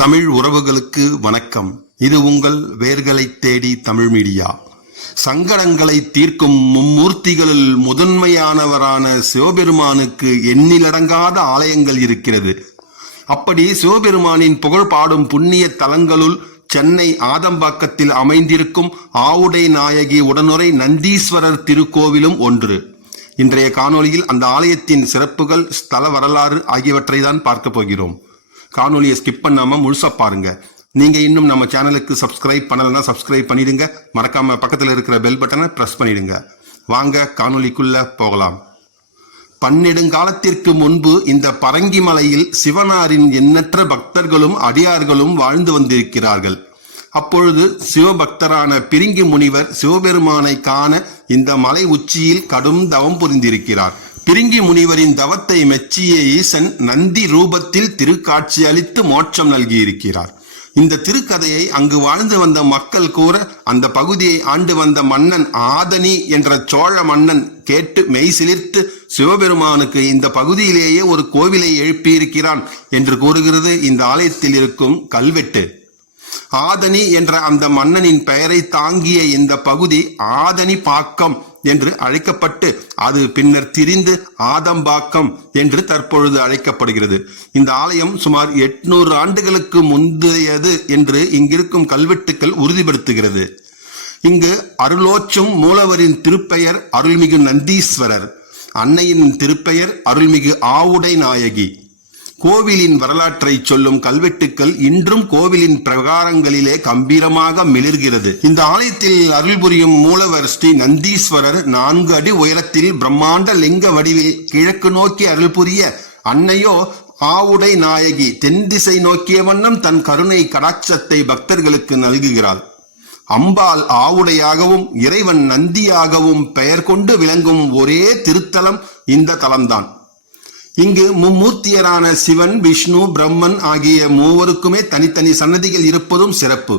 தமிழ் உறவுகளுக்கு வணக்கம். இது உங்கள் வேர்களை தேடி தமிழ் மீடியா. சங்கடங்களை தீர்க்கும் மும்மூர்த்திகளில் முதன்மையானவரான சிவபெருமானுக்கு எண்ணிலடங்காத ஆலயங்கள் இருக்கிறது. அப்படி சிவபெருமானின் புகழ் பாடும் புண்ணிய தலங்களுள் சென்னை ஆதம்பாக்கத்தில் அமைந்திருக்கும் ஆவுடை நாயகி உடனுரை நந்தீஸ்வரர் திருக்கோவிலும் ஒன்று. இன்றைய காணொளியில் அந்த ஆலயத்தின் சிறப்புகள் ஸ்தல வரலாறு ஆகியவற்றை தான் பார்க்க போகிறோம். காணொலியை ஸ்கிப் பண்ணாமல் முழுசாக பாருங்க. நீங்கள் இன்னும் நம்ம சேனலுக்கு சப்ஸ்கிரைப் பண்ணலைன்னா சப்ஸ்கிரைப் பண்ணிடுங்க. மறக்காமல் பக்கத்தில் இருக்கிற பெல் பட்டனை ப்ரெஸ் பண்ணிடுங்க. வாங்க காணொலிக்குள்ளே போகலாம். பன்னெடுங்காலத்திற்கு முன்பு இந்த பரங்கி மலையில் சிவனாரின் எண்ணற்ற பக்தர்களும் அடியார்களும் வாழ்ந்து வந்திருக்கிறார்கள். அப்பொழுது சிவபக்தரான பிரிங்கி முனிவர் சிவபெருமானை காண இந்த மலை உச்சியில் கடும் தவம் புரிந்திருக்கிறார். பிரிங்கி முனிவரின் தவத்தை மெச்சிய ஈசன் நந்தி ரூபத்தில் திருக்காட்சி அளித்து மோட்சம் நல்கியிருக்கிறார். இந்த திருக்கதையை அங்கு வாழ்ந்து வந்த மக்கள் கூற அந்த பகுதியை ஆண்டு வந்த மன்னன் ஆதனி என்ற சோழ மன்னன் கேட்டு மெய் சிலிர்த்து சிவபெருமானுக்கு இந்த பகுதியிலேயே ஒரு கோவிலை எழுப்பியிருக்கிறான் என்று கூறுகிறது இந்த ஆலயத்தில் இருக்கும் கல்வெட்டு. ஆதனி என்ற அந்த மன்னனின் பெயரை தாங்கிய இந்த பகுதி ஆதனி பாக்கம் என்று அழைக்கப்பட்டு அது பின்னர் திரிந்து ஆதம்பாக்கம் என்று தற்பொழுது அழைக்கப்படுகிறது. இந்த ஆலயம் சுமார் எட்நூறு ஆண்டுகளுக்கு முந்தையது என்று இங்கிருக்கும் கல்வெட்டுக்கள் உறுதிப்படுத்துகிறது. இங்கு அருளோச்சும் மூலவரின் திருப்பெயர் அருள்மிகு நந்தீஸ்வரர் அன்னையின் திருப்பெயர் அருள்மிகு ஆவுடை நாயகி கோவிலின் வரலாற்றை சொல்லும் கல்வெட்டுக்கள் இன்றும் கோவிலின் பிரகாரங்களிலே கம்பீரமாக மிளிர்கிறது. இந்த ஆலயத்தில் அருள் புரியும் மூலவர் ஸ்ரீ நந்தீஸ்வரர் நான்கு அடி உயரத்தில் பிரம்மாண்ட லிங்க வடிவில் கிழக்கு நோக்கி அருள் புரிய அன்னையோ ஆவுடை நாயகி தென் திசை நோக்கிய வண்ணம் தன் கருணை கடாட்சத்தை பக்தர்களுக்கு நல்குகிறாள். அம்பாள் ஆவுடையாகவும் இறைவன் நந்தியாகவும் பெயர் கொண்டு விளங்கும் ஒரே திருத்தலம் இந்த தலம்தான். இங்கு மும்மூர்த்தியரான சிவன் விஷ்ணு பிரம்மன் ஆகிய மூவருக்குமே தனித்தனி சன்னதிகள் இருப்பதும் சிறப்பு.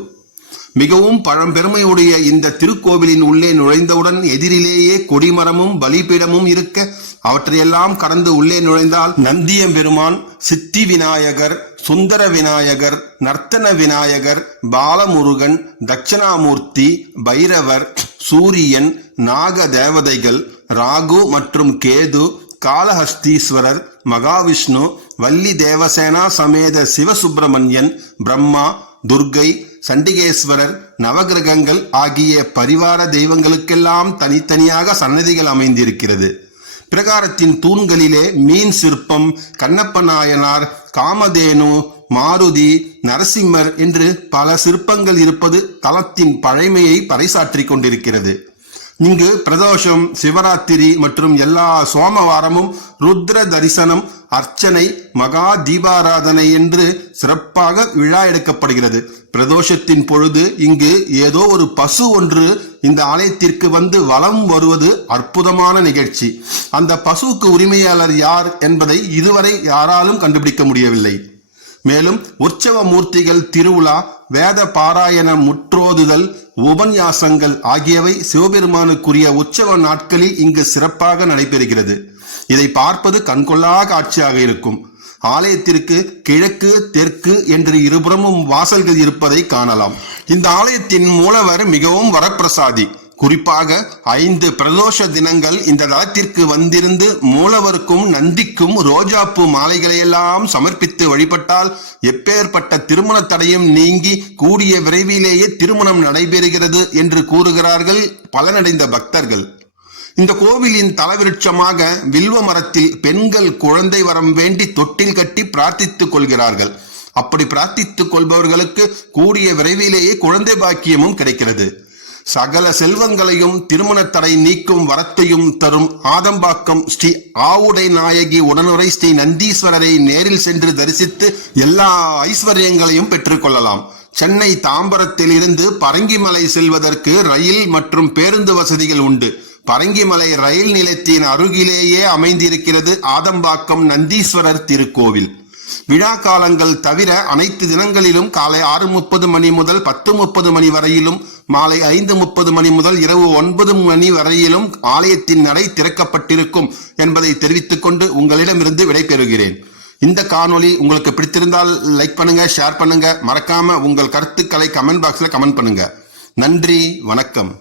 மிகவும் பழம்பெருமையுடைய இந்த திருக்கோவிலின் உள்ளே நுழைந்தவுடன் எதிரிலேயே கொடிமரமும் பலிபீடமும் இருக்க அவற்றையெல்லாம் கடந்து உள்ளே நுழைந்தால் நந்தியம்பெருமான் சித்தி விநாயகர் சுந்தர விநாயகர் நர்த்தன விநாயகர் பாலமுருகன் தட்சணாமூர்த்தி பைரவர் சூரியன் நாக தேவதைகள் ராகு மற்றும் கேது காளஹஸ்தீஸ்வரர் மகாவிஷ்ணு வள்ளி தேவசேனா சமேத சிவசுப்பிரமணியன் பிரம்மா துர்கை சண்டிகேஸ்வரர் நவகிரகங்கள் ஆகிய பரிவார தெய்வங்களுக்கெல்லாம் தனித்தனியாக சன்னதிகள் அமைந்திருக்கிறது. பிரகாரத்தின் தூண்களிலே மீன் சிற்பம் கண்ணப்ப நாயனார் காமதேனு மாருதி நரசிம்மர் என்று பல சிற்பங்கள் இருப்பது தலத்தின் பழைமையை பறைசாற்றிக் கொண்டிருக்கிறது. இங்கு பிரதோஷம் சிவராத்திரி மற்றும் எல்லா சோமவாரமும் ருத்ர தரிசனம் அர்ச்சனை மகா தீபாராதனை என்று சிறப்பாக விழா எடுக்கப்படுகிறது. பிரதோஷத்தின் பொழுது இங்கு ஏதோ ஒரு பசு ஒன்று இந்த ஆலயத்திற்கு வந்து வலம் வருவது அற்புதமான நிகழ்ச்சி. அந்த பசுவுக்கு உரிமையாளர் யார் என்பதை இதுவரை யாராலும் கண்டுபிடிக்க முடியவில்லை. மேலும் உற்சவ மூர்த்திகள் திருவிழா வேத பாராயண முற்றோதுதல் உபன்யாசங்கள் ஆகியவை சிவபெருமானுக்குரிய உற்சவ நாட்களில் இங்கு சிறப்பாக நடைபெறுகிறது. இதை பார்ப்பது கண்கொள்ளா காட்சியாக இருக்கும். ஆலயத்திற்கு கிழக்கு தெற்கு என்று இருபுறமும் வாசல்கள் இருப்பதை காணலாம். இந்த ஆலயத்தின் மூலவர் மிகவும் வரப்பிரசாதி. குறிப்பாக ஐந்து பிரதோஷ தினங்கள் இந்த தளத்திற்கு வந்திருந்து மூலவருக்கும் நந்திக்கும் ரோஜாப்பூ மாலைகளையெல்லாம் சமர்ப்பித்து வழிபட்டால் எப்பேற்பட்ட திருமண தடையும் நீங்கி கூடிய விரைவிலேயே திருமணம் நடைபெறுகிறது என்று கூறுகிறார்கள் பலனடைந்த பக்தர்கள். இந்த கோவிலின் தலவிருட்சமாக வில்வ மரத்தில் பெண்கள் குழந்தை வரம் வேண்டி தொட்டில் கட்டி பிரார்த்தித்துக் கொள்கிறார்கள். அப்படி பிரார்த்தித்துக் கொள்பவர்களுக்கு கூடிய விரைவிலேயே குழந்தை பாக்கியமும் கிடைக்கிறது. சகல செல்வங்களையும் திருமண தடை நீக்கும் வரத்தையும் தரும் ஆதம்பாக்கம் ஸ்ரீ ஆவுடை நாயகி உடனுரை ஸ்ரீ நந்தீஸ்வரரை நேரில் சென்று தரிசித்து எல்லா ஐஸ்வர்யங்களையும் பெற்றுக்கொள்ளலாம் சென்னை தாம்பரத்தில் இருந்து பரங்கிமலை செல்வதற்கு ரயில் மற்றும் பேருந்து வசதிகள் உண்டு. பரங்கிமலை ரயில் நிலையத்தின் அருகிலேயே அமைந்திருக்கிறது ஆதம்பாக்கம் நந்தீஸ்வரர் திருக்கோவில். விழா காலங்கள் தவிர அனைத்து தினங்களிலும் காலை ஆறு முப்பது மணி முதல் பத்து முப்பது மணி வரையிலும் மாலை ஐந்து முப்பது மணி முதல் இரவு ஒன்பது மணி வரையிலும் ஆலயத்தின் நடை திறக்கப்பட்டிருக்கும் என்பதை தெரிவித்துக் கொண்டு உங்களிடமிருந்து விடைபெறுகிறேன். இந்த காணொளி உங்களுக்கு பிடித்திருந்தால் லைக் பண்ணுங்க ஷேர் பண்ணுங்க. மறக்காம உங்கள் கருத்துக்களை கமெண்ட் பாக்ஸ்ல கமெண்ட் பண்ணுங்க. நன்றி வணக்கம்.